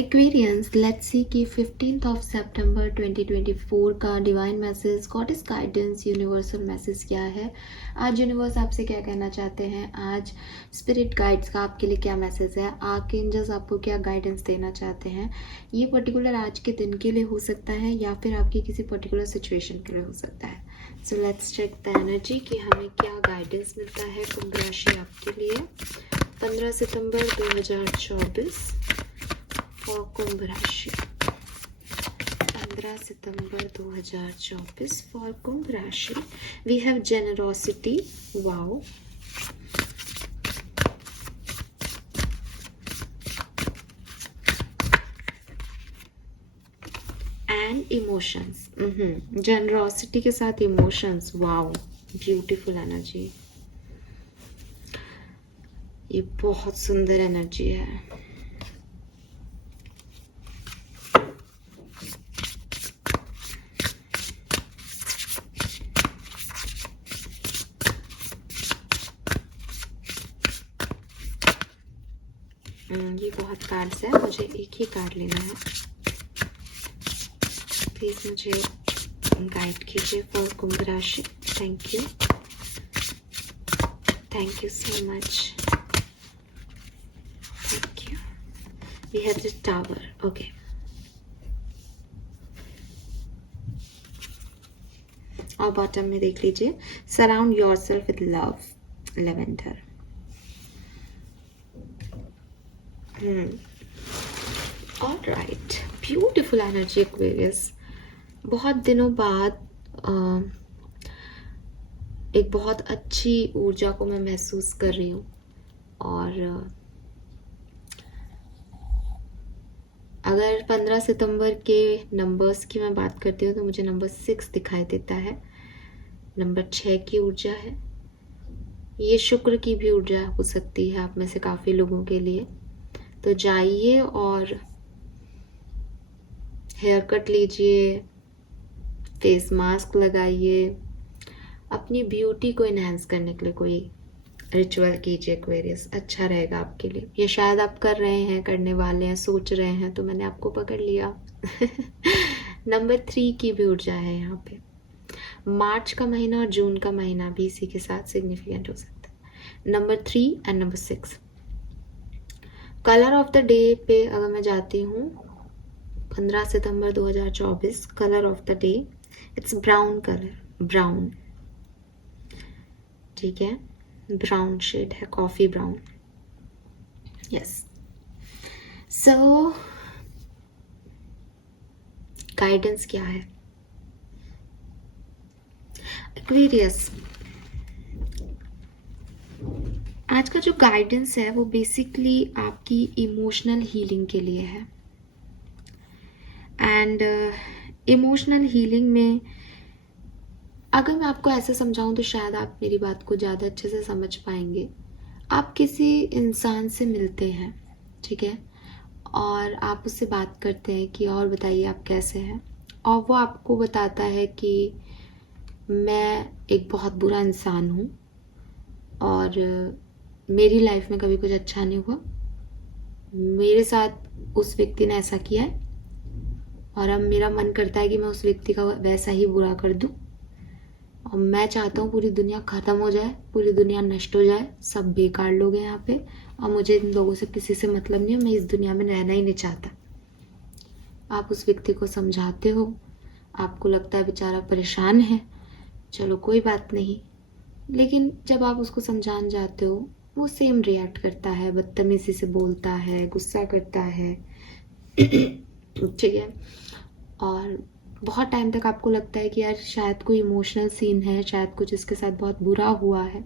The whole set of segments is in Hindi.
एक्वेरियंस, लेट्स सी कि 15 सितंबर 2024 का divine message, goddess guidance, universal message क्या है। आज यूनिवर्स आपसे क्या कहना चाहते हैं, आज स्पिरिट गाइड्स का आपके लिए क्या मैसेज है, आर्कएंजल्स आपको क्या गाइडेंस देना चाहते हैं। ये पर्टिकुलर आज के दिन के लिए हो सकता है या फिर आपकी किसी पर्टिकुलर सिचुएशन के लिए हो सकता है। So let's check the energy कि हमें क्या गाइडेंस मिलता है कुंभ राशि आपके लिए 15 सितंबर 2024 और कुंभ राशि 15 सितंबर 2024 फॉर कुंभ राशि। We have generosity, wow, and emotions. Generosity के साथ इमोशंस, वाओ, ब्यूटीफुल एनर्जी। ये बहुत सुंदर एनर्जी है। ये बहुत कार्ड्स है, मुझे एक ही कार्ड लेना है। प्लीज मुझे गाइड कीजिए फॉर कुंभ राशि। Thank you, thank you so much, thank you. We have the tower, okay. और बॉटम में देख लीजिए, surround yourself with love, lavender. Alright, beautiful energy Aquarius. बहुत दिनों बाद एक बहुत अच्छी ऊर्जा को मैं महसूस कर रही हूँ। और अगर 15 सितंबर के नंबर्स की मैं बात करती हूँ तो मुझे नंबर 6 दिखाई देता है, नंबर 6 की ऊर्जा है। ये शुक्र की भी ऊर्जा हो सकती है आप में से काफ़ी लोगों के लिए। तो जाइए और हेयर कट लीजिए, फेस मास्क लगाइए, अपनी ब्यूटी को इन्हेंस करने के लिए कोई रिचुअल कीजिए एक्वेरियस, अच्छा रहेगा आपके लिए। ये शायद आप कर रहे हैं, करने वाले हैं, सोच रहे हैं, तो मैंने आपको पकड़ लिया। नंबर 3 की भी ऊर्जा है यहाँ पे। मार्च का महीना और जून का महीना भी इसी के साथ सिग्निफिकेंट हो सकता है। Number 3 and number 6। Colour of the day पे अगर मैं जाती हूँ 15 सितंबर 2024, colour of the day it's brown colour, brown, ठीक है, ब्राउन शेड है, कॉफी ब्राउन। यस, सो गाइडेंस क्या है एक्वेरियस। आज का जो गाइडेंस है वो बेसिकली आपकी इमोशनल हीलिंग के लिए है। एंड इमोशनल हीलिंग में अगर मैं आपको ऐसे समझाऊं तो शायद आप मेरी बात को ज़्यादा अच्छे से समझ पाएंगे। आप किसी इंसान से मिलते हैं, ठीक है, और आप उससे बात करते हैं कि और बताइए आप कैसे हैं, और वो आपको बताता है कि मैं एक बहुत बुरा इंसान हूँ और मेरी लाइफ में कभी कुछ अच्छा नहीं हुआ, मेरे साथ उस व्यक्ति ने ऐसा किया है और अब मेरा मन करता है कि मैं उस व्यक्ति का वैसा ही बुरा कर दूं, और मैं चाहता हूँ पूरी दुनिया ख़त्म हो जाए, पूरी दुनिया नष्ट हो जाए, सब बेकार लोग हैं यहाँ पे और मुझे इन लोगों से किसी से मतलब नहीं है, मैं इस दुनिया में रहना ही नहीं चाहता। आप उस व्यक्ति को समझाते हो, आपको लगता है बेचारा परेशान है, चलो कोई बात नहीं, लेकिन जब आप उसको समझाने जाते हो वो सेम रिएक्ट करता है, बदतमीजी से बोलता है, गुस्सा करता है, ठीक है, और बहुत टाइम तक आपको लगता है कि यार शायद कोई इमोशनल सीन है, शायद कुछ इसके साथ बहुत बुरा हुआ है।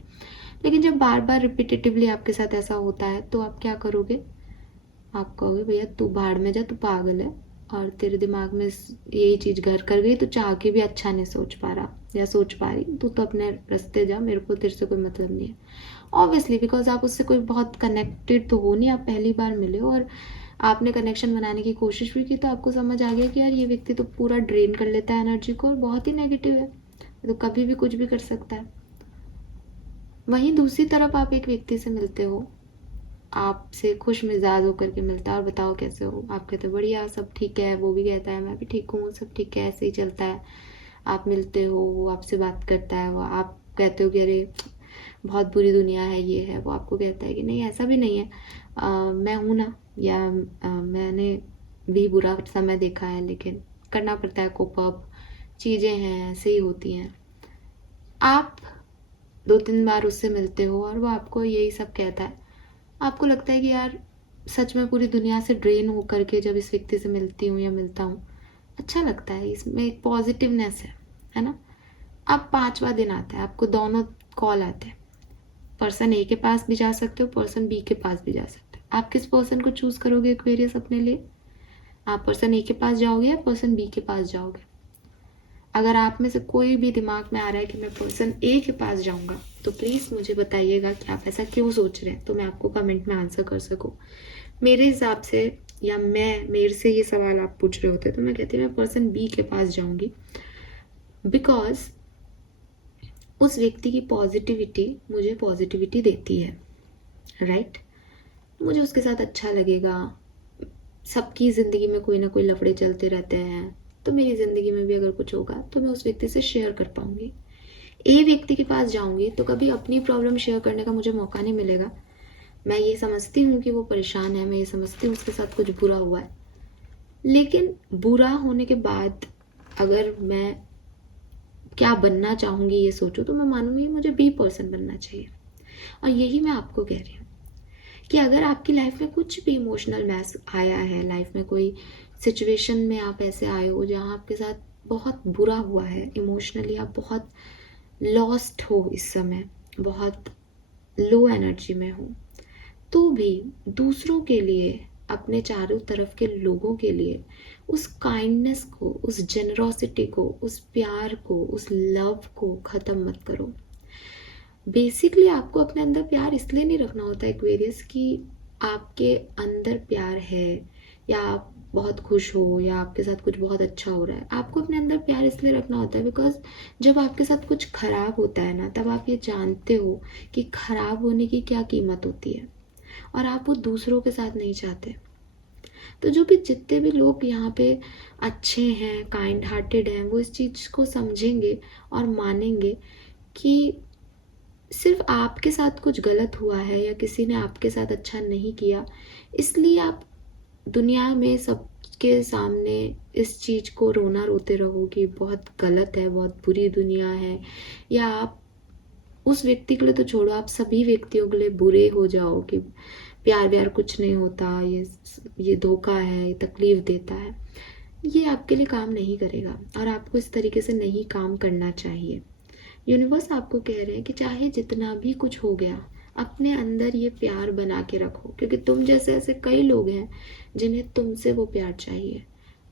लेकिन जब बार बार रिपीटेटिवली आपके साथ ऐसा होता है तो आप क्या करोगे, आप कहोगे भैया तू भाड़ में जा, तू पागल है और तेरे दिमाग में यही चीज़ घर कर गई, तो चाह के भी अच्छा नहीं सोच पा रहा या सोच पा रही, तू तो अपने रास्ते जा, मेरे को तेरे से कोई मतलब नहीं है। ऑब्वियसली बिकॉज आप उससे कोई बहुत कनेक्टेड तो हो नहीं, आप पहली बार मिले हो और आपने कनेक्शन बनाने की कोशिश भी की, तो आपको समझ आ गया कि यार ये व्यक्ति तो पूरा ड्रेन कर लेता है एनर्जी को और बहुत ही नेगेटिव है, तो कभी भी कुछ भी कर सकता है। वहीं दूसरी तरफ आप एक व्यक्ति से मिलते हो आपसे खुश मिजाज होकर के मिलता है और बताओ कैसे हो, आप कहते हो बढ़िया सब ठीक है, वो भी कहता है मैं भी ठीक हूँ, सब ठीक है, ऐसे ही चलता है। आप मिलते हो, वो आपसे बात करता है, वो आप कहते हो कि अरे बहुत बुरी दुनिया है, ये है, वो आपको कहता है कि नहीं ऐसा भी नहीं है, मैं हूँ ना, या मैंने भी बुरा समय देखा है लेकिन करना पड़ता है, कोप अप, चीज़ें हैं ऐसे ही होती हैं। आप 2-3 बार उससे मिलते हो और वो आपको यही सब कहता है। आपको लगता है कि यार सच में पूरी दुनिया से ड्रेन होकर के जब इस व्यक्ति से मिलती हूँ या मिलता हूँ, अच्छा लगता है, इसमें एक पॉजिटिवनेस है ना। अब 5वां दिन आता है, आपको दोनों कॉल आते हैं, पर्सन ए के पास भी जा सकते हो, पर्सन बी के पास भी जा सकते हो। आप किस पर्सन को चूज करोगे एक्वेरियस अपने लिए? आप पर्सन ए के पास जाओगे या पर्सन बी के पास जाओगे? अगर आप में से कोई भी दिमाग में आ रहा है कि मैं पर्सन ए के पास जाऊंगा, तो प्लीज़ मुझे बताइएगा कि आप ऐसा क्यों सोच रहे हैं, तो मैं आपको कमेंट में आंसर कर सकूं। मेरे हिसाब से, या मेरे से ये सवाल आप पूछ रहे होते तो मैं कहती मैं पर्सन बी के पास जाऊंगी, बिकॉज उस व्यक्ति की पॉजिटिविटी मुझे पॉजिटिविटी देती है, राइट? मुझे उसके साथ अच्छा लगेगा। सबकी ज़िंदगी में कोई ना कोई लफड़े चलते रहते हैं, तो मेरी ज़िंदगी में भी अगर कुछ होगा तो मैं उस व्यक्ति से शेयर कर पाऊंगी। ए व्यक्ति के पास जाऊंगी तो कभी अपनी प्रॉब्लम शेयर करने का मुझे मौका नहीं मिलेगा। मैं ये समझती हूँ कि वो परेशान है, मैं ये समझती हूँ उसके साथ कुछ बुरा हुआ है, लेकिन बुरा होने के बाद अगर मैं क्या बनना चाहूँगी ये सोचूं, तो मैं मानूंगी मुझे बी पर्सन बनना चाहिए। और यही मैं आपको कह रही हूँ कि अगर आपकी लाइफ में कुछ भी इमोशनल मैस आया है, लाइफ में कोई सिचुएशन में आप ऐसे आए हो जहाँ आपके साथ बहुत बुरा हुआ है इमोशनली, आप बहुत लॉस्ट हो इस समय, बहुत लो एनर्जी में हो, तो भी दूसरों के लिए, अपने चारों तरफ के लोगों के लिए उस काइंडनेस को, उस जेनरोसिटी को, उस प्यार को, उस लव को ख़त्म मत करो। बेसिकली आपको अपने अंदर प्यार इसलिए नहीं रखना होता एक्वेरियस कि आपके अंदर प्यार है या आप बहुत खुश हो या आपके साथ कुछ बहुत अच्छा हो रहा है। आपको अपने अंदर प्यार इसलिए रखना होता है बिकॉज जब आपके साथ कुछ खराब होता है ना, तब आप ये जानते हो कि खराब होने की क्या कीमत होती है, और आप वो दूसरों के साथ नहीं चाहते। तो जो भी जितने भी लोग यहाँ पे अच्छे हैं, काइंड हार्टेड हैं, वो इस चीज़ को समझेंगे और मानेंगे कि सिर्फ आपके साथ कुछ गलत हुआ है या किसी ने आपके साथ अच्छा नहीं किया, इसलिए आप दुनिया में सबके सामने इस चीज़ को रोना रोते रहो कि बहुत गलत है, बहुत बुरी दुनिया है, या आप उस व्यक्ति के लिए तो छोड़ो, आप सभी व्यक्तियों के लिए बुरे हो जाओ कि प्यार व्यार कुछ नहीं होता, ये धोखा है, ये तकलीफ देता है। ये आपके लिए काम नहीं करेगा और आपको इस तरीके से नहीं काम करना चाहिए। यूनिवर्स आपको कह रहे हैं कि चाहे जितना भी कुछ हो गया, अपने अंदर ये प्यार बना के रखो, क्योंकि तुम जैसे ऐसे कई लोग हैं जिन्हें तुमसे वो प्यार चाहिए।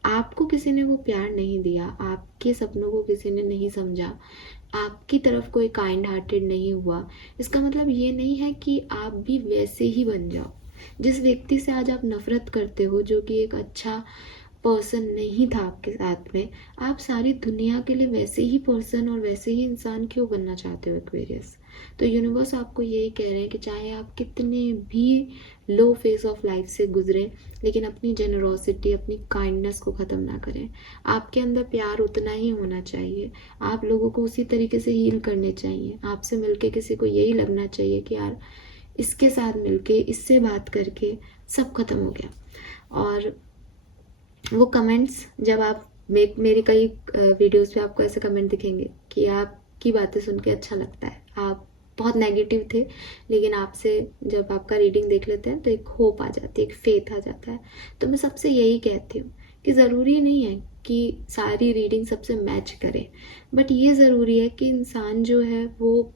आपको किसी ने वो प्यार नहीं दिया, आपके सपनों को किसी ने नहीं समझा, आपकी तरफ कोई काइंड हार्टेड नहीं हुआ, इसका मतलब ये नहीं है कि आप भी वैसे ही बन जाओ। जिस व्यक्ति से आज आप नफरत करते हो, जो कि एक अच्छा पर्सन नहीं था आपके साथ में, आप सारी दुनिया के लिए वैसे ही पर्सन और वैसे ही इंसान क्यों बनना चाहते हो एक्वेरियस? तो यूनिवर्स आपको यही कह रहे हैं कि चाहे आप कितने भी लो फेज ऑफ लाइफ से गुजरें, लेकिन अपनी जेनरोसिटी, अपनी काइंडनेस को ख़त्म ना करें। आपके अंदर प्यार उतना ही होना चाहिए, आप लोगों को उसी तरीके से हील करने चाहिए। आपसे मिलके किसी को यही लगना चाहिए कि यार इसके साथ मिलके, इससे बात करके सब खत्म हो गया। और वो कमेंट्स जब आप मेरी कई वीडियोस पे आपको ऐसे कमेंट दिखेंगे कि आपकी बातें सुन के अच्छा लगता है, आप बहुत नेगेटिव थे, लेकिन आपसे जब आपका रीडिंग देख लेते हैं तो एक होप आ जाती है, एक फेथ आ जाता है। तो मैं सबसे यही कहती हूँ कि ज़रूरी नहीं है कि सारी रीडिंग सबसे मैच करे, बट ये ज़रूरी है कि इंसान जो है वो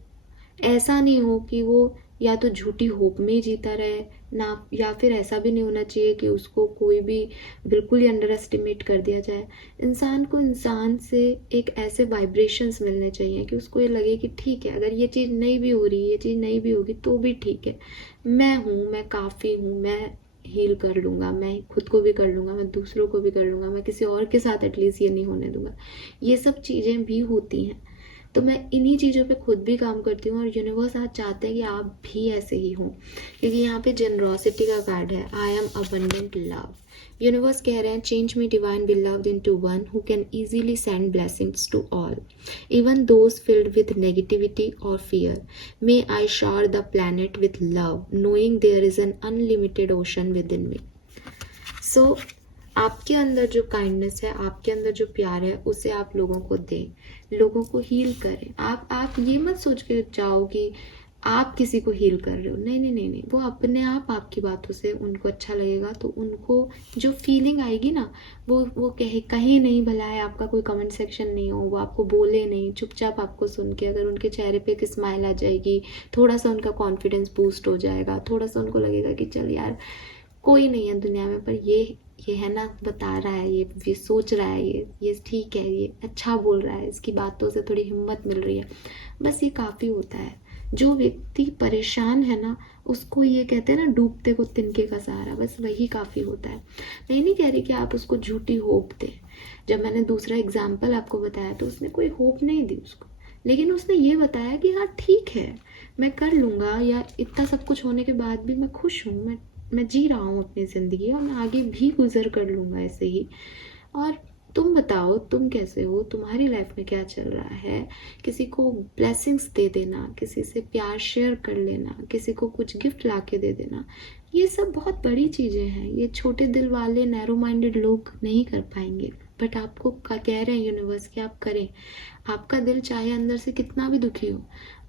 ऐसा नहीं हो कि वो या तो झूठी होप में ही जीता रहे ना, या फिर ऐसा भी नहीं होना चाहिए कि उसको कोई भी बिल्कुल ही अंडर एस्टिमेट कर दिया जाए। इंसान को इंसान से एक ऐसे वाइब्रेशंस मिलने चाहिए कि उसको ये लगे कि ठीक है, अगर ये चीज़ नहीं भी हो रही, ये चीज़ नहीं भी होगी तो भी ठीक है, मैं हूँ, मैं काफ़ी हूँ, मैं हील कर लूँगा, मैं खुद को भी कर लूँगा, मैं दूसरों को भी कर लूँगा, मैं किसी और के साथ एटलीस्ट ये नहीं होने दूँगा। ये सब चीज़ें भी होती हैं। तो मैं इन्हीं चीज़ों पे खुद भी काम करती हूँ, और यूनिवर्स आज चाहते हैं कि आप भी ऐसे ही हों, क्योंकि यहाँ पे जनरोसिटी का कार्ड है, I am abundant love. Universe कह रहे हैं change me divine beloved into one who can easily send blessings to all, even those filled with negativity और fear. May I shower the planet with love, knowing there is an unlimited ocean within me. So आपके अंदर जो काइंडनेस है, आपके अंदर जो प्यार है, उसे आप लोगों को दें, लोगों को हील करें। आप ये मत सोच के जाओ कि आप किसी को हील कर रहे हो, नहीं नहीं नहीं नहीं, वो अपने आप आपकी बातों से उनको अच्छा लगेगा, तो उनको जो फीलिंग आएगी ना, वो कहीं नहीं भला है आपका कोई कमेंट सेक्शन नहीं हो, वो आपको बोले नहीं, चुपचाप आपको सुन के अगर उनके चेहरे पे एक स्माइल आ जाएगी, थोड़ा सा उनका कॉन्फिडेंस बूस्ट हो जाएगा, थोड़ा सा उनको लगेगा कि चल यार कोई नहीं है दुनिया में, पर ये है ना, बता रहा है, ये सोच रहा है, ये ठीक है, ये अच्छा बोल रहा है, इसकी बातों से थोड़ी हिम्मत मिल रही है, बस ये काफ़ी होता है। जो व्यक्ति परेशान है ना, उसको ये कहते हैं ना, डूबते को तिनके का सहारा, बस वही काफ़ी होता है। मैं नहीं कह रही कि आप उसको झूठी होप दें। जब मैंने दूसरा एग्जाम्पल आपको बताया तो उसने कोई होप नहीं दी उसको, लेकिन उसने ये बताया कि हाँ ठीक है, मैं कर लूँगा, या इतना सब कुछ होने के बाद भी मैं खुश हूँ, मैं जी रहा हूँ अपनी ज़िंदगी, और मैं आगे भी गुजर कर लूँगा ऐसे ही। और तुम बताओ तुम कैसे हो, तुम्हारी लाइफ में क्या चल रहा है। किसी को ब्लेसिंग्स दे देना, किसी से प्यार शेयर कर लेना, किसी को कुछ गिफ्ट ला के दे देना, ये सब बहुत बड़ी चीज़ें हैं। ये छोटे दिल वाले नैरो माइंडेड लोग नहीं कर पाएंगे, बट आपको कह रहे हैं यूनिवर्स कि आप करें। आपका दिल चाहे अंदर से कितना भी दुखी हो,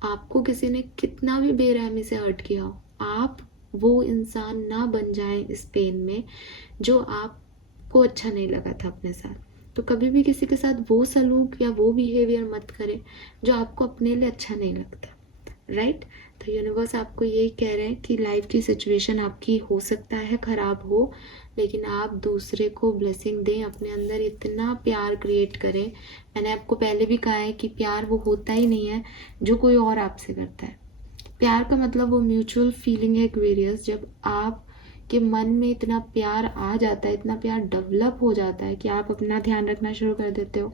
आपको किसी ने कितना भी बेरहमी से हर्ट किया हो, आप वो इंसान ना बन जाए इस पेन में जो आपको अच्छा नहीं लगा था अपने साथ। तो कभी भी किसी के साथ वो सलूक या वो बिहेवियर मत करें जो आपको अपने लिए अच्छा नहीं लगता, राइट। तो यूनिवर्स आपको यही कह रहे हैं कि लाइफ की सिचुएशन आपकी हो सकता है ख़राब हो, लेकिन आप दूसरे को ब्लेसिंग दें, अपने अंदर इतना प्यार क्रिएट करें। मैंने आपको पहले भी कहा है कि प्यार वो होता ही नहीं है जो कोई और आपसे करता है। प्यार का मतलब वो म्यूचुअल फीलिंग है एक्वेरियस, जब आप के मन में इतना प्यार आ जाता है, इतना प्यार डेवलप हो जाता है कि आप अपना ध्यान रखना शुरू कर देते हो,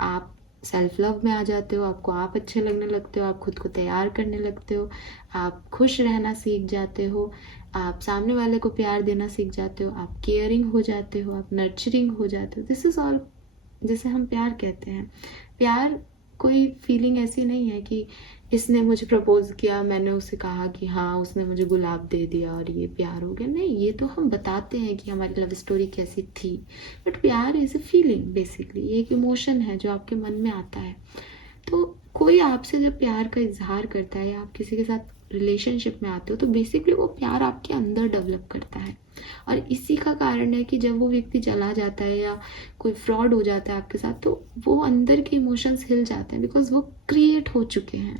आप सेल्फ लव में आ जाते हो, आपको आप अच्छे लगने लगते हो, आप खुद को तैयार करने लगते हो, आप खुश रहना सीख जाते हो, आप सामने वाले को प्यार देना सीख जाते हो, आप केयरिंग हो जाते हो, आप नर्चरिंग हो जाते हो। दिस इज़ ऑल जिसे हम प्यार कहते हैं। प्यार कोई फीलिंग ऐसी नहीं है कि इसने मुझे प्रपोज किया, मैंने उसे कहा कि हाँ, उसने मुझे गुलाब दे दिया और ये प्यार हो गया। नहीं, ये तो हम बताते हैं कि हमारी लव स्टोरी कैसी थी, बट प्यार इज़ अ फीलिंग बेसिकली, ये एक इमोशन है जो आपके मन में आता है। तो कोई आपसे जब प्यार का इजहार करता है या आप किसी के साथ रिलेशनशिप में आते हो, तो बेसिकली वो प्यार आपके अंदर डेवलप करता है। और इसी का कारण है कि जब वो व्यक्ति चला जाता है या कोई फ्रॉड हो जाता है आपके साथ, तो वो अंदर के इमोशंस हिल जाते हैं, बिकॉज वो क्रिएट हो चुके हैं।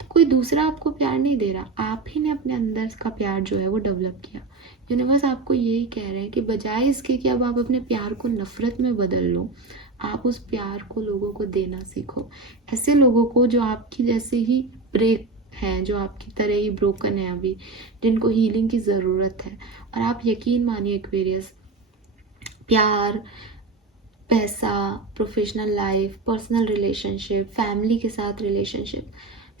तो कोई दूसरा आपको प्यार नहीं दे रहा, आप ही ने अपने अंदर का प्यार जो है वो डेवलप किया। यूनिवर्स आपको यही कह रहे हैं कि बजाय इसके कि अब आप अपने प्यार को नफरत में बदल लो, आप उस प्यार को लोगों को देना सीखो। ऐसे लोगों को जो आपकी जैसे ही ब्रेक हैं, जो आपकी तरह ही ब्रोकन है अभी, जिनको हीलिंग की ज़रूरत है। और आप यकीन मानिए एक्वेरियस, प्यार, पैसा, professional life, personal relationship, family के साथ रिलेशनशिप,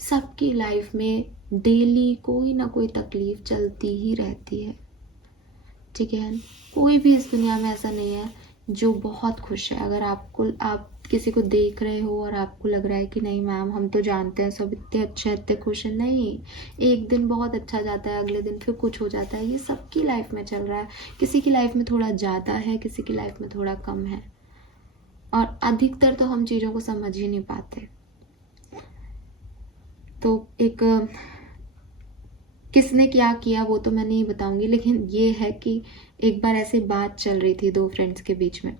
सबकी लाइफ में डेली कोई ना कोई तकलीफ चलती ही रहती है, ठीक है। कोई भी इस दुनिया में ऐसा नहीं है जो बहुत खुश है। अगर आप किसी को देख रहे हो और आपको लग रहा है कि नहीं मैम, हम तो जानते हैं सब इतने अच्छे इतने खुश हैं, नहीं, एक दिन बहुत अच्छा जाता है, अगले दिन फिर कुछ हो जाता है। ये सबकी लाइफ में चल रहा है। किसी की लाइफ में थोड़ा ज़्यादा है, किसी की लाइफ में थोड़ा कम है, और अधिकतर तो हम चीज़ों को समझ ही नहीं पाते। तो एक किसने क्या किया वो तो मैं नहीं बताऊंगी, लेकिन ये है कि एक बार ऐसे बात चल रही थी दो फ्रेंड्स के बीच में।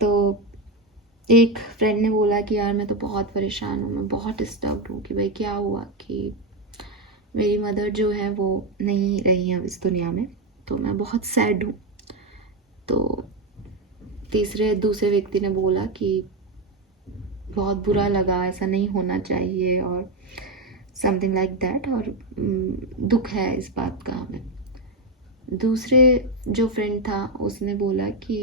तो एक फ्रेंड ने बोला कि यार मैं तो बहुत परेशान हूँ, मैं बहुत डिस्टर्ब्ड हूँ। कि भाई क्या हुआ? कि मेरी मदर जो है वो नहीं रही है इस दुनिया में, तो मैं बहुत सैड हूँ। तो दूसरे व्यक्ति ने बोला कि बहुत बुरा लगा, ऐसा नहीं होना चाहिए, और समथिंग लाइक दैट, और दुख है इस बात का हमें। दूसरे जो फ्रेंड था उसने बोला कि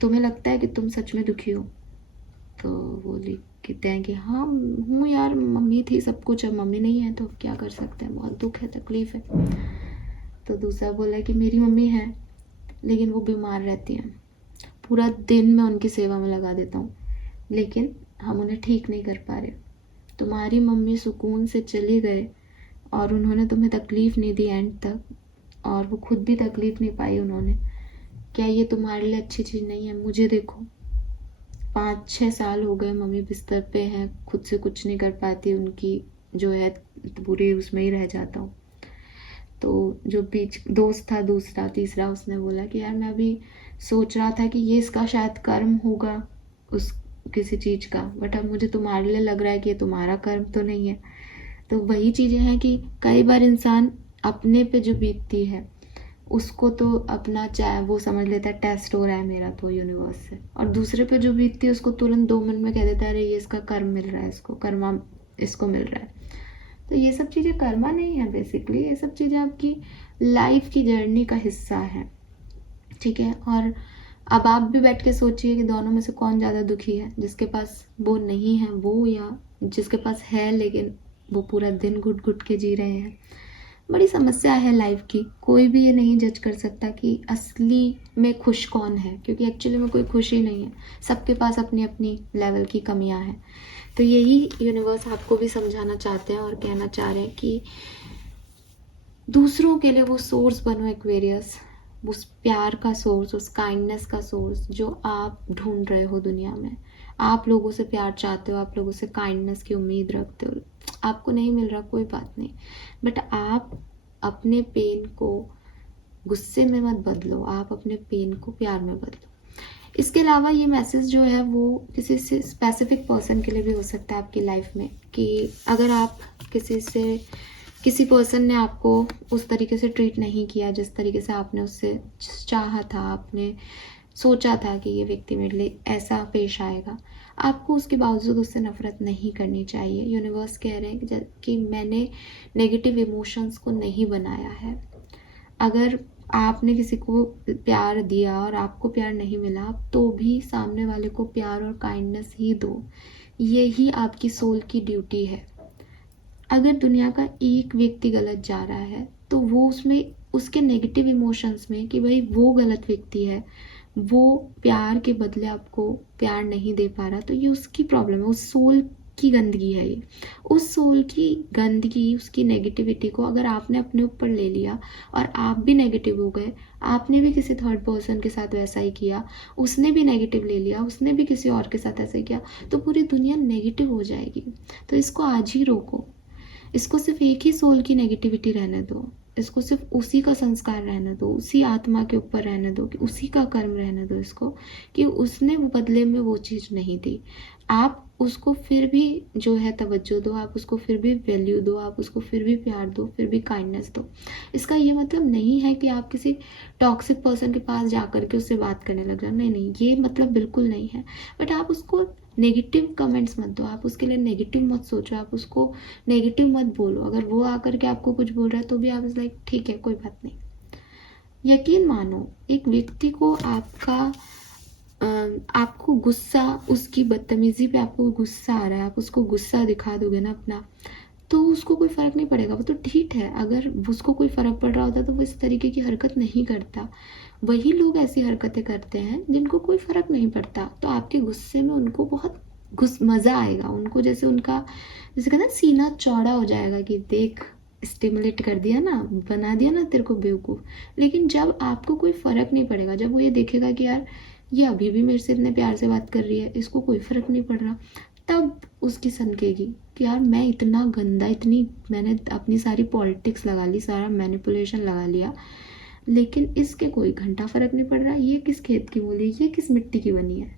तुम्हें लगता है कि तुम सच में दुखी हो? तो वो लिख कहते हैं कि हाँ हूँ यार, मम्मी थी सब कुछ, अब मम्मी नहीं है तो अब क्या कर सकते हैं, बहुत दुख है, तकलीफ़ है। तो दूसरा बोला कि मेरी मम्मी है लेकिन वो बीमार रहती हैं, पूरा दिन मैं उनकी सेवा में लगा देता हूँ लेकिन हम उन्हें ठीक नहीं कर पा रहे। तुम्हारी मम्मी सुकून से चले गए और उन्होंने तुम्हें तकलीफ़ नहीं दी एंड तक, और वो खुद भी तकलीफ़ नहीं पाई उन्होंने। क्या ये तुम्हारे लिए अच्छी चीज़ नहीं है? मुझे देखो, 5-6 साल हो गए मम्मी बिस्तर पे हैं, खुद से कुछ नहीं कर पाती, उनकी जो है पूरे उसमें ही रह जाता हूँ। तो जो बीच दोस्त था दूसरा तीसरा, उसने बोला कि यार मैं अभी सोच रहा था कि ये इसका शायद कर्म होगा उस किसी चीज़ का, बट अब मुझे तुम्हारे लिए लग रहा है कि ये तुम्हारा कर्म तो नहीं है। तो वही चीज़ें हैं कि कई बार इंसान अपने पे जो बीतती है उसको तो अपना चाहे वो समझ लेता है टेस्ट हो रहा है मेरा तो यूनिवर्स से, और दूसरे पे जो बीतती है उसको तुरंत 2 मिनट में कह देता है अरे ये इसका कर्म मिल रहा है, इसको कर्मा इसको मिल रहा है। तो ये सब चीज़ें कर्मा नहीं है, बेसिकली ये सब चीज़ें आपकी लाइफ की जर्नी का हिस्सा है, ठीक है। और अब आप भी बैठ के सोचिए कि दोनों में से कौन ज़्यादा दुखी है, जिसके पास वो नहीं है वो, या जिसके पास है लेकिन वो पूरा दिन घुट घुट के जी रहे हैं। बड़ी समस्या है लाइफ की, कोई भी ये नहीं जज कर सकता कि असली में खुश कौन है, क्योंकि एक्चुअली में कोई खुश ही नहीं है, सबके पास अपनी अपनी लेवल की कमियां हैं। तो यही यूनिवर्स आपको भी समझाना चाहते हैं और कहना चाह रहे हैं कि दूसरों के लिए वो सोर्स बनो, एक्वेरियस, उस प्यार का सोर्स, उस काइंडनेस का सोर्स जो आप ढूंढ रहे हो दुनिया में। आप लोगों से प्यार चाहते हो, आप लोगों से काइंडनेस की उम्मीद रखते हो, आपको नहीं मिल रहा कोई बात नहीं, बट आप अपने पेन को गुस्से में मत बदलो, आप अपने पेन को प्यार में बदलो। इसके अलावा ये मैसेज जो है वो किसी से स्पेसिफिक पर्सन के लिए भी हो सकता है आपकी लाइफ में, कि अगर आप किसी पर्सन ने आपको उस तरीके से ट्रीट नहीं किया जिस तरीके से आपने उससे चाहा था, आपने सोचा था कि ये व्यक्ति मेरे लिए ऐसा पेश आएगा, आपको उसके बावजूद उससे नफरत नहीं करनी चाहिए। यूनिवर्स कह रहे हैं कि मैंने नेगेटिव इमोशंस को नहीं बनाया है। अगर आपने किसी को प्यार दिया और आपको प्यार नहीं मिला, तो भी सामने वाले को प्यार और काइंडनेस ही दो, यही आपकी सोल की ड्यूटी है। अगर दुनिया का एक व्यक्ति गलत जा रहा है तो वो उसमें उसके नेगेटिव इमोशंस में कि भाई वो गलत व्यक्ति है, वो प्यार के बदले आपको प्यार नहीं दे पा रहा, तो ये उसकी प्रॉब्लम है, उस सोल की गंदगी है ये। उस सोल की गंदगी, उसकी नेगेटिविटी को अगर आपने अपने ऊपर ले लिया और आप भी नेगेटिव हो गए, आपने भी किसी थर्ड पर्सन के साथ वैसा ही किया, उसने भी नेगेटिव ले लिया, उसने भी किसी और के साथ ऐसा ही किया, तो पूरी दुनिया नेगेटिव हो जाएगी। तो इसको आज ही रोको, इसको सिर्फ एक ही सोल की नेगेटिविटी रहने दो, इसको सिर्फ उसी का संस्कार रहने दो, उसी आत्मा के ऊपर रहने दो, कि उसी का कर्म रहने दो इसको, कि उसने वो बदले में वो चीज़ नहीं दी। आप उसको फिर भी जो है तवज्जो दो, आप उसको फिर भी वैल्यू दो, आप उसको फिर भी प्यार दो, फिर भी काइंडनेस दो। इसका ये मतलब नहीं है कि आप किसी टॉक्सिक पर्सन के पास जा कर के उससे बात करने लग जाओ, नहीं नहीं, ये मतलब बिल्कुल नहीं है। बट आप उसको नेगेटिव कमेंट्स मत दो, आप उसके लिए नेगेटिव मत सोचो, आप उसको नेगेटिव मत बोलो। अगर वो आकर के आपको कुछ बोल रहा है तो भी आप लाइक ठीक है कोई बात नहीं। यकीन मानो, एक व्यक्ति को आपको गुस्सा, उसकी बदतमीजी पे आपको गुस्सा आ रहा है, आप उसको गुस्सा दिखा दोगे ना अपना, तो उसको कोई फ़र्क नहीं पड़ेगा, वो तो ठीक है। अगर उसको कोई फ़र्क पड़ रहा होता तो वो इस तरीके की हरकत नहीं करता। वही लोग ऐसी हरकतें करते हैं जिनको कोई फ़र्क नहीं पड़ता, तो आपके गुस्से में उनको बहुत मज़ा आएगा, उनको जैसे उनका जैसे कहते हैं सीना चौड़ा हो जाएगा कि देख, स्टिमुलेट कर दिया ना, बना दिया ना तेरे को बेवकूफ़। लेकिन जब आपको कोई फ़र्क नहीं पड़ेगा, जब वो ये देखेगा कि यार ये अभी भी मेरे से इतने प्यार से बात कर रही है, इसको कोई फ़र्क नहीं पड़ रहा, तब उसकी सनकेगी कि यार मैं इतना गंदा, मैंने अपनी सारी पॉलिटिक्स लगा ली, सारा मैनिपुलेशन लगा लिया, लेकिन इसके कोई घंटा फ़र्क नहीं पड़ रहा, ये किस खेत की मूली, ये किस मिट्टी की बनी है।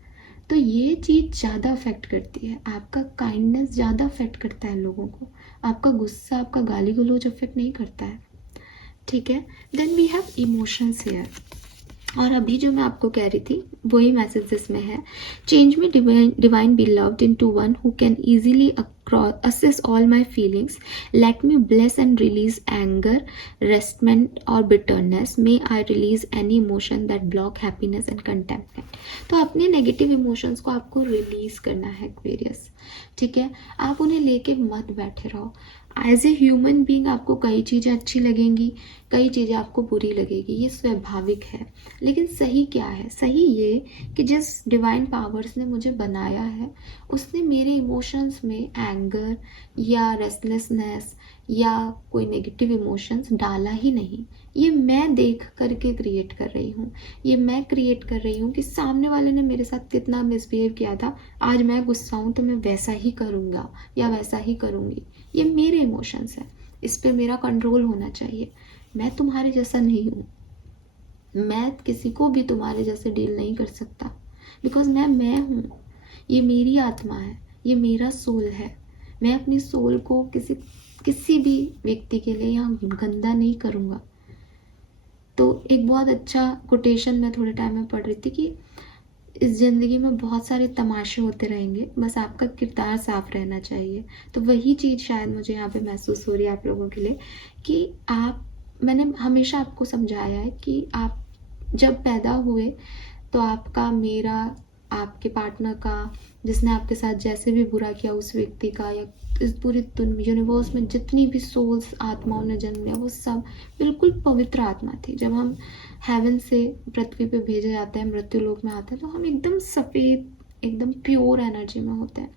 तो ये चीज़ ज़्यादा अफेक्ट करती है, आपका काइंडनेस ज़्यादा अफेक्ट करता है लोगों को, आपका गुस्सा, आपका गाली गलौज अफेक्ट नहीं करता है, ठीक है। Then we have emotions here. और अभी जो मैं आपको कह रही थी वही मैसेज इसमें है। Change me divine be loved into one who can easily assess all my feelings. Let me bless and release anger, resentment or bitterness. May I release any emotion that block happiness and contentment. तो अपने नेगेटिव इमोशंस को आपको रिलीज करना है एक्वेरियस, ठीक है। आप उन्हें लेके मत बैठे रहो। एज ए ह्यूमन बीइंग आपको कई चीज़ें अच्छी लगेंगी, कई चीज़ें आपको बुरी लगेगी, ये स्वाभाविक है। लेकिन सही क्या है? सही ये कि जिस डिवाइन पावर्स ने मुझे बनाया है उसने मेरे इमोशंस में एंगर या रेस्टलेसनेस या कोई नेगेटिव इमोशंस डाला ही नहीं। ये मैं देख करके क्रिएट कर रही हूँ, ये मैं क्रिएट कर रही हूँ कि सामने वाले ने मेरे साथ कितना मिसबिहेव किया था, आज मैं गुस्सा हूँ तो मैं वैसा ही करूँगा या वैसा ही करूँगी। ये मेरे इमोशंस हैं, इस पर मेरा कंट्रोल होना चाहिए। मैं तुम्हारे जैसा नहीं हूँ, मैं किसी को भी तुम्हारे जैसे डील नहीं कर सकता, बिकॉज मैं हूँ। ये मेरी आत्मा है, ये मेरा सोल है। मैं अपनी सोल को किसी भी व्यक्ति के लिए यहाँ गंदा नहीं करूँगा। तो एक बहुत अच्छा कोटेशन मैं थोड़े टाइम में पढ़ रही थी कि इस ज़िंदगी में बहुत सारे तमाशे होते रहेंगे, बस आपका किरदार साफ रहना चाहिए। तो वही चीज़ शायद मुझे यहाँ पे महसूस हो रही है आप लोगों के लिए कि मैंने हमेशा आपको समझाया है कि आप जब पैदा हुए तो आपका, मेरा, आपके पार्टनर का, जिसने आपके साथ जैसे भी बुरा किया उस व्यक्ति का, या इस पूरी यूनिवर्स में जितनी भी सोल्स आत्माओं ने जन्म लिया वो सब बिल्कुल पवित्र आत्मा थी। जब हम हेवन से पृथ्वी पे भेजे जाते हैं, मृत्यु लोक में आते हैं, तो हम एकदम सफ़ेद, एकदम प्योर एनर्जी में होते हैं।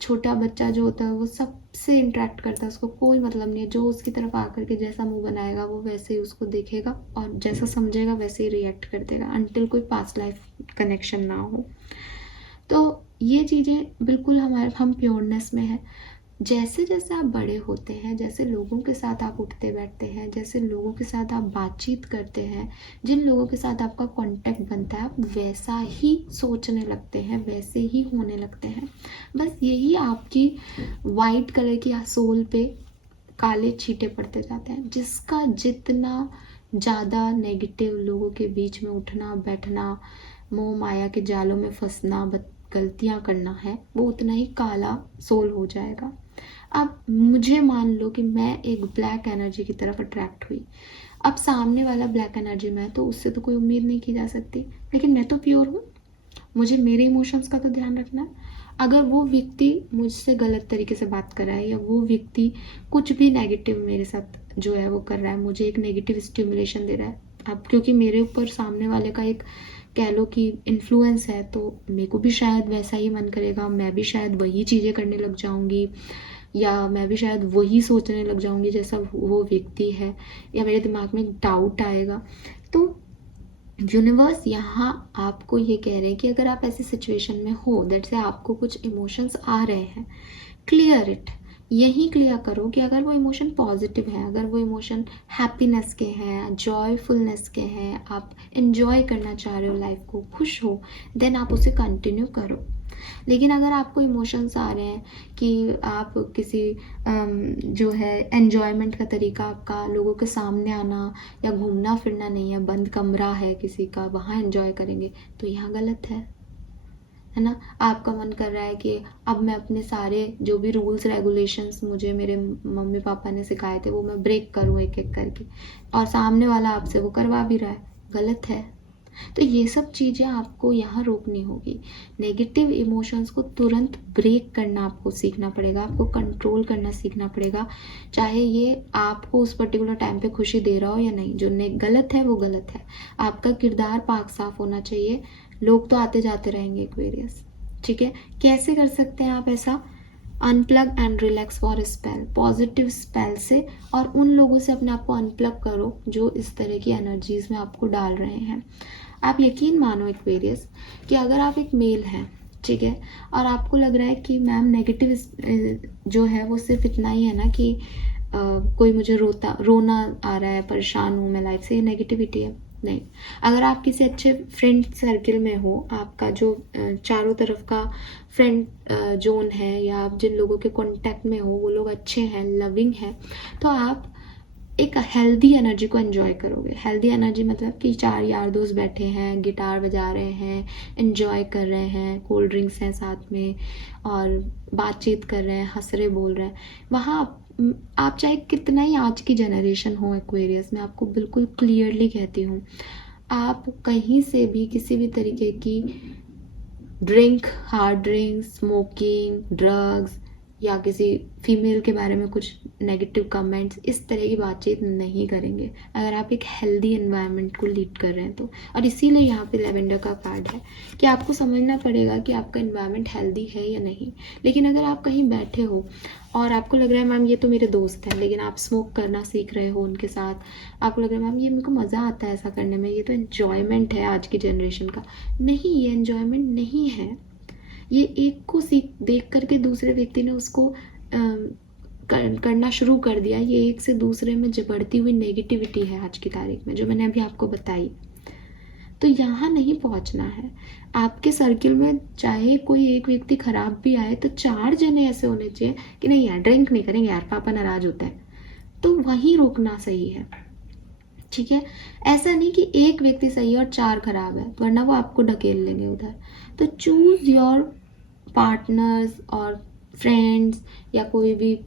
छोटा बच्चा जो होता है वो सबसे इंटरेक्ट करता है, उसको कोई मतलब नहीं है। जो उसकी तरफ आकर के जैसा मुंह बनाएगा वो वैसे ही उसको देखेगा और जैसा समझेगा वैसे ही रिएक्ट कर देगा, अनटिल कोई पास्ट लाइफ कनेक्शन ना हो। तो ये चीज़ें बिल्कुल हम प्योरनेस में है। जैसे जैसे आप बड़े होते हैं, जैसे लोगों के साथ आप उठते बैठते हैं, जैसे लोगों के साथ आप बातचीत करते हैं, जिन लोगों के साथ आपका कांटेक्ट बनता है, आप वैसा ही सोचने लगते हैं, वैसे ही होने लगते हैं। बस यही आपकी वाइट कलर की सोल पे काले छींटे पड़ते जाते हैं। जिसका जितना ज़्यादा नेगेटिव लोगों के बीच में उठना बैठना, मोह माया के जालों में फंसना, गलतियाँ करना है, वो उतना ही काला सोल हो जाएगा। अब मुझे मान लो कि मैं एक ब्लैक एनर्जी की तरफ अट्रैक्ट हुई। अब सामने वाला ब्लैक एनर्जी में है तो उससे तो कोई उम्मीद नहीं की जा सकती, लेकिन मैं तो प्योर हूँ, मुझे मेरे इमोशंस का तो ध्यान रखना है। अगर वो व्यक्ति मुझसे गलत तरीके से बात कर रहा है या वो व्यक्ति कुछ भी नेगेटिव मेरे साथ जो है वो कर रहा है, मुझे एक नेगेटिव स्टिमुलेशन दे रहा है, अब क्योंकि मेरे ऊपर सामने वाले का एक कह लो कि इन्फ्लुएंस है, तो मेरे को भी शायद वैसा ही मन करेगा, मैं भी शायद वही चीज़ें करने लग जाऊंगी, या मैं भी शायद वही सोचने लग जाऊंगी जैसा वो व्यक्ति है, या मेरे दिमाग में एक डाउट आएगा। तो यूनिवर्स यहाँ आपको ये कह रहे हैं कि अगर आप ऐसी सिचुएशन में हो, दैट से आपको कुछ इमोशंस आ रहे हैं, क्लियर इट। यही क्लियर करो कि अगर वो इमोशन पॉजिटिव है, अगर वो इमोशन हैप्पीनेस के हैं, जॉयफुलनेस के हैं, आप एंजॉय करना चाह रहे हो लाइफ को, खुश हो, देन आप उसे कंटिन्यू करो। लेकिन अगर आपको इमोशंस आ रहे हैं कि आप किसी जो है एन्जॉयमेंट का तरीका आपका लोगों के सामने आना या घूमना फिरना नहीं है, बंद कमरा है किसी का, वहाँ एंजॉय करेंगे, तो यहाँ गलत है ना। आपका मन कर रहा है कि अब मैं अपने सारे जो भी रूल्स रेगुलेशंस मुझे मेरे मम्मी पापा ने सिखाए थे वो मैं ब्रेक करूँ एक एक करके, और सामने वाला आपसे वो करवा भी रहा है, गलत है। तो ये सब चीज़ें आपको यहाँ रोकनी होगी। नेगेटिव इमोशंस को तुरंत ब्रेक करना आपको सीखना पड़ेगा, आपको कंट्रोल करना सीखना पड़ेगा, चाहे ये आपको उस पर्टिकुलर टाइम पे खुशी दे रहा हो या नहीं। जो गलत है वो गलत है। आपका किरदार पाक साफ होना चाहिए। लोग तो आते जाते रहेंगे एक्वेरियस, ठीक है। कैसे कर सकते हैं आप ऐसा? Unplug and relax for spell, positive spell से, और उन लोगों से अपने आप को अनप्लग करो जो इस तरह की एनर्जीज में आपको डाल रहे हैं। आप यकीन मानो एक्वेरियस कि अगर आप एक मेल हैं, ठीक है, और आपको लग रहा है कि मैम नेगेटिव जो है वो सिर्फ इतना ही है ना कि कोई मुझे रोना आ रहा है, परेशान हूँ मैं लाइफ से, ये नेगेटिविटी है, नहीं। अगर आप किसी अच्छे फ्रेंड सर्किल में हो, आपका जो चारों तरफ का फ्रेंड जोन है, या आप जिन लोगों के कांटेक्ट में हो वो लोग अच्छे हैं, लविंग हैं, तो आप एक हेल्दी एनर्जी को एंजॉय करोगे। हेल्दी एनर्जी मतलब कि 4 यार दोस्त बैठे हैं, गिटार बजा रहे हैं, एंजॉय कर रहे हैं, कोल्ड ड्रिंक्स हैं साथ में और बातचीत कर रहे हैं, हंस रहे बोल रहे हैं। वहाँ आप चाहे कितना ही आज की जनरेशन हो एक्वेरियस, मैं आपको बिल्कुल क्लियरली कहती हूँ, आप कहीं से भी किसी भी तरीके की drink, hard drink, smoking, drugs या किसी फीमेल के बारे में कुछ नेगेटिव कमेंट्स, इस तरह की बातचीत नहीं करेंगे अगर आप एक हेल्दी एनवायरनमेंट को लीड कर रहे हैं तो। और इसीलिए यहाँ पे लेवेंडर का कार्ड है कि आपको समझना पड़ेगा कि आपका एनवायरनमेंट हेल्दी है या नहीं। लेकिन अगर आप कहीं बैठे हो और आपको लग रहा है मैम ये तो मेरे दोस्त हैं, लेकिन आप स्मोक करना सीख रहे हो उनके साथ, आपको लग रहा है मैम ये मेरे को मज़ा आता है ऐसा करने में, ये तो एन्जॉयमेंट है आज की जनरेशन का। नहीं, ये एन्जॉयमेंट नहीं है। ये एक को सीख देख करके दूसरे व्यक्ति ने उसको करना शुरू कर दिया। ये एक से दूसरे में बढ़ती हुई नेगेटिविटी है आज की तारीख में, जो मैंने अभी आपको बताई। तो यहाँ नहीं पहुँचना है। आपके सर्किल में चाहे कोई एक व्यक्ति खराब भी आए तो 4 जने ऐसे होने चाहिए कि नहीं यार ड्रिंक नहीं करेंगे यार, पापा नाराज होता है, तो वहीं रोकना सही है। ठीक है, ऐसा नहीं कि एक व्यक्ति सही है और 4 खराब है, वरना वो आपको ढकेल लेंगे उधर। तो चूज योर पार्टनर्स और फ्रेंड्स या कोई भी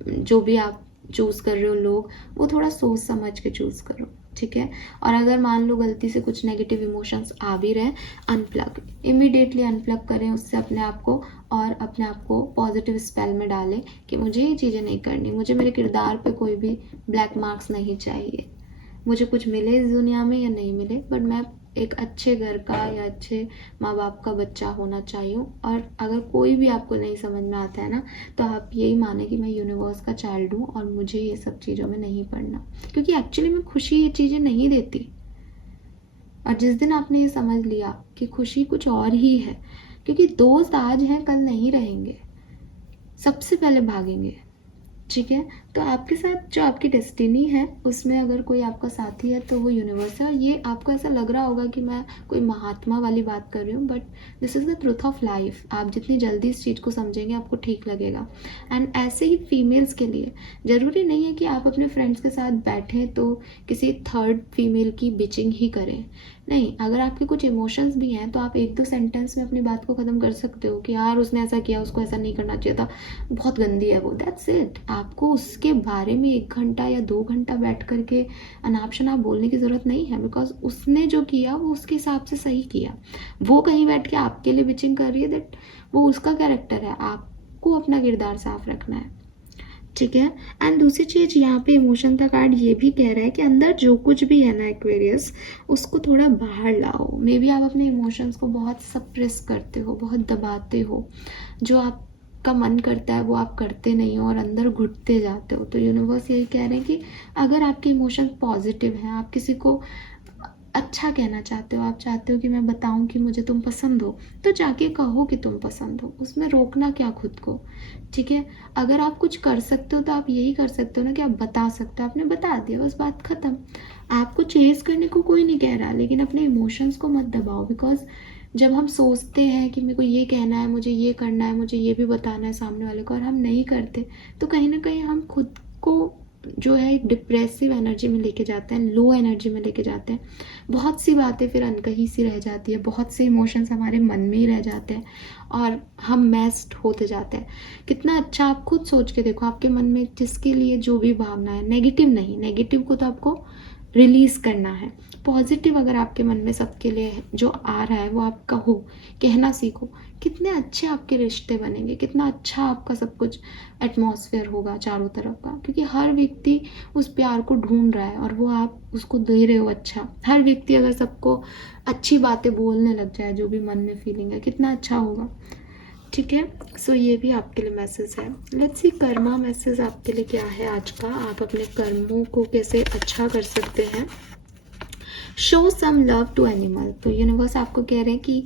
जो भी आप चूज़ कर रहे हो लोग, वो थोड़ा सोच समझ के चूज़ करो। ठीक है, और अगर मान लो गलती से कुछ नेगेटिव इमोशंस आ भी रहे, अनप्लग, इमीडिएटली अनप्लग करें उससे अपने आप को, और अपने आप को पॉजिटिव स्पेल में डालें कि मुझे ये चीज़ें नहीं करनी, मुझे मेरे किरदार पे कोई भी ब्लैक मार्क्स नहीं चाहिए। मुझे कुछ मिले इस दुनिया में या नहीं मिले, बट मैं एक अच्छे घर का या अच्छे माँ बाप का बच्चा होना चाहिए। और अगर कोई भी आपको नहीं समझ में आता है ना, तो आप यही माने कि मैं यूनिवर्स का चाइल्ड हूँ और मुझे ये सब चीज़ों में नहीं पड़ना, क्योंकि एक्चुअली में खुशी ये चीज़ें नहीं देती। और जिस दिन आपने ये समझ लिया कि खुशी कुछ और ही है, क्योंकि दोस्त आज हैं कल नहीं रहेंगे, सबसे पहले भागेंगे। ठीक है, तो आपके साथ जो आपकी डेस्टिनी है उसमें अगर कोई आपका साथी है तो वो यूनिवर्स है। और ये आपको ऐसा लग रहा होगा कि मैं कोई महात्मा वाली बात कर रही हूँ, but this is the truth of life. आप जितनी जल्दी इस चीज़ को समझेंगे आपको ठीक लगेगा। एंड ऐसे ही फीमेल्स के लिए ज़रूरी नहीं है कि आप अपने फ्रेंड्स के साथ बैठें तो किसी थर्ड फीमेल की बिचिंग ही करें। नहीं, अगर आपके कुछ इमोशंस भी हैं तो आप 1-2 सेंटेंस में अपनी बात को ख़त्म कर सकते हो कि यार उसने ऐसा किया, उसको ऐसा नहीं करना चाहिए था, बहुत गंदी है वो, दैट्स इट। आपको उसके बारे में 1 घंटा या 2 घंटा बैठ करके अनाप शनाप बोलने की ज़रूरत नहीं है, बिकॉज उसने जो किया वो उसके हिसाब से सही किया। वो कहीं बैठ के आपके लिए बिचिंग कर रही है, दैट वो उसका कैरेक्टर है, आपको अपना किरदार साफ रखना है। ठीक है, एंड दूसरी चीज़ यहाँ पे इमोशन का कार्ड ये भी कह रहा है कि अंदर जो कुछ भी है ना एक्वेरियस, उसको थोड़ा बाहर लाओ। मे बी आप अपने इमोशंस को बहुत सप्रेस करते हो, बहुत दबाते हो, जो आपका मन करता है वो आप करते नहीं हो और अंदर घुटते जाते हो। तो यूनिवर्स यही कह रहे हैं कि अगर आपके इमोशंस पॉजिटिव हैं, आप किसी को अच्छा कहना चाहते हो, आप चाहते हो कि मैं बताऊं कि मुझे तुम पसंद हो, तो जाके कहो कि तुम पसंद हो, उसमें रोकना क्या खुद को। ठीक है, अगर आप कुछ कर सकते हो तो आप यही कर सकते हो ना कि आप बता सकते हो, आपने बता दिया, बस बात ख़त्म। आपको चेस करने को कोई नहीं कह रहा, लेकिन अपने इमोशंस को मत दबाओ। बिकॉज जब हम सोचते हैं कि मेरे को ये कहना है, मुझे ये करना है, मुझे ये भी बताना है सामने वाले को, और हम नहीं करते, तो कहीं ना कहीं हम खुद को जो है एक डिप्रेसिव एनर्जी में लेके जाते हैं, लो एनर्जी में लेके जाते हैं। बहुत सी बातें फिर अनकही सी रह जाती है, बहुत से इमोशंस हमारे मन में ही रह जाते हैं और हम मैस्ड होते जाते हैं। कितना अच्छा, आप खुद सोच के देखो, आपके मन में जिसके लिए जो भी भावना है, नेगेटिव नहीं, नेगेटिव को तो आपको रिलीज़ करना है। पॉजिटिव अगर आपके मन में सबके लिए जो आ रहा है वो आप कहो, कहना सीखो, कितने अच्छे आपके रिश्ते बनेंगे, कितना अच्छा आपका सब कुछ एटमॉस्फेयर होगा चारों तरफ का, क्योंकि हर व्यक्ति उस प्यार को ढूंढ रहा है और वो आप उसको दे रहे हो। अच्छा, हर व्यक्ति अगर सबको अच्छी बातें बोलने लग जाए, जो भी मन में फीलिंग है, कितना अच्छा होगा। ठीक है, सो ये भी आपके लिए मैसेज है। लेट्स सी कर्मा मैसेज आपके लिए क्या है आज का। आप अपने कर्मों को कैसे अच्छा कर सकते हैं। Show some love to animal. तो यूनिवर्स आपको कह रहे हैं कि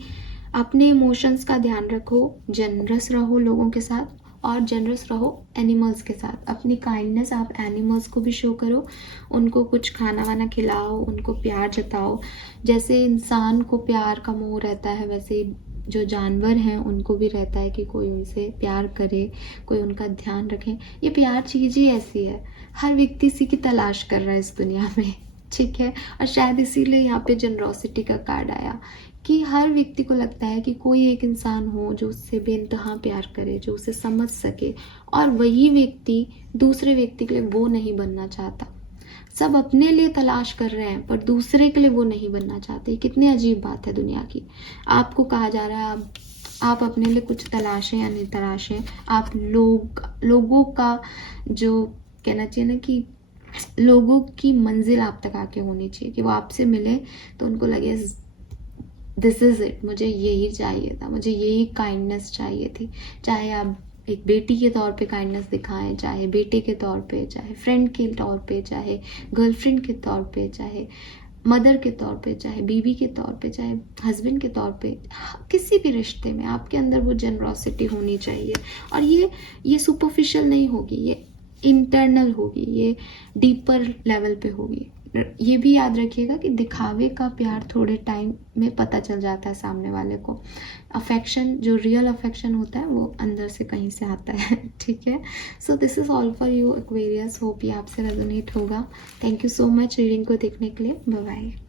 अपने इमोशंस का ध्यान रखो, जनरस रहो लोगों के साथ, और जनरस रहो एनिमल्स के साथ। अपनी काइंडनेस आप एनिमल्स को भी शो करो, उनको कुछ खाना वाना खिलाओ, उनको प्यार जताओ। जैसे इंसान को प्यार का मोह रहता है, वैसे जो जानवर हैं उनको भी रहता है कि कोई उनसे प्यार करे, कोई उनका ध्यान रखे। ये प्यार चीज़ ही ऐसी है, हर व्यक्ति इसी की तलाश कर रहा है इस दुनिया में, ठीक है। और शायद इसीलिए यहाँ पे जनरोसिटी का कार्ड आया कि हर व्यक्ति को लगता है कि कोई एक इंसान हो जो उससे बेइंतहा प्यार करे, जो उसे समझ सके, और वही व्यक्ति दूसरे व्यक्ति के लिए वो नहीं बनना चाहता। सब अपने लिए तलाश कर रहे हैं पर दूसरे के लिए वो नहीं बनना चाहते। कितनी अजीब बात है दुनिया की। आपको कहा जा रहा है आप अपने लिए कुछ तलाशें या नहीं तलाशें, आप लोगों का जो कहना चाहिए ना कि लोगों की मंजिल आप तक आके होनी चाहिए कि वो आपसे मिले तो उनको लगे दिस इज़ इट, मुझे यही चाहिए था, मुझे यही काइंडनेस चाहिए थी। चाहे आप एक बेटी के तौर पे काइंडनेस दिखाएं, चाहे बेटे के तौर पे, चाहे फ्रेंड के तौर पे, चाहे गर्लफ्रेंड के तौर पे, चाहे मदर के तौर पे, चाहे बीवी के तौर पे, चाहे हस्बैंड के तौर पे, किसी भी रिश्ते में आपके अंदर वो जेनरॉसिटी होनी चाहिए। और ये सुपरफिशियल नहीं होगी, ये इंटरनल होगी, ये डीपर लेवल पे होगी। ये भी याद रखिएगा कि दिखावे का प्यार थोड़े टाइम में पता चल जाता है सामने वाले को। अफेक्शन, जो रियल अफेक्शन होता है वो अंदर से कहीं से आता है, ठीक है। So this is all for you Aquarius, hope ये आपसे रेजोनेट होगा। Thank you so much reading को देखने के लिए। Bye bye.